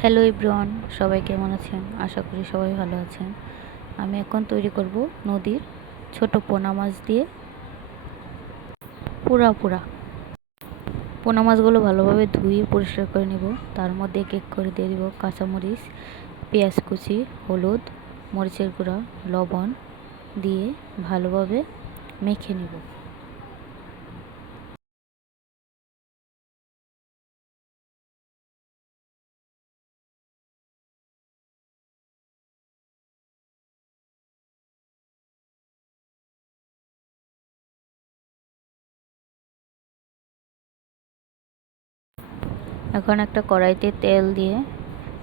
Hello everyone সবাই কেমন আছেন? আশা করি সবাই ভালো আছেন। আমি এখন তৈরি করব নদীর ছোট পোনা মাছ দিয়ে পুরা পুরা। পোনা মাছগুলো ভালোভাবে ধুয়ে পরিষ্কার করে নেব। তার মধ্যে এক এক করে দিয়ে দেবো কাঁচামরিচ, পেঁয়াজ কুচি, হলুদ, মরিচের গুঁড়া, লবণ দিয়ে ভালোভাবে মেখে নেব। এখন একটা কড়াইতে তেল দিয়ে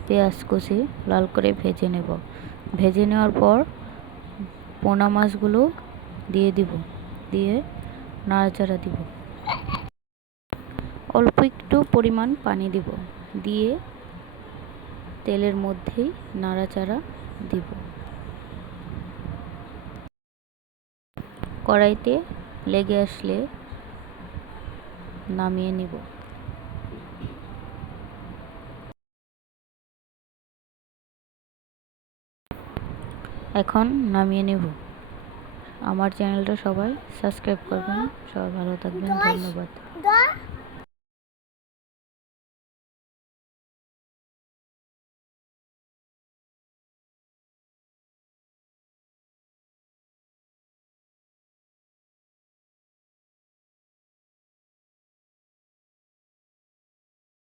পেঁয়াজ কুচি লাল করে ভেজে নেব। ভেজে নেওয়ার পর পোনা মাছগুলো দিয়ে দিব, দিয়ে নাড়াচাড়া দিব। অল্প একটু পরিমাণ পানি দিব, দিয়ে তেলের মধ্যেই নাড়াচাড়া দিব। কড়াইতে লেগে আসলে নামিয়ে নিব। এখন নামিয়ে নেব। আমার চ্যানেলটা সবাই সাবস্ক্রাইব করবেন। সবাই ভালো থাকবেন। ধন্যবাদ।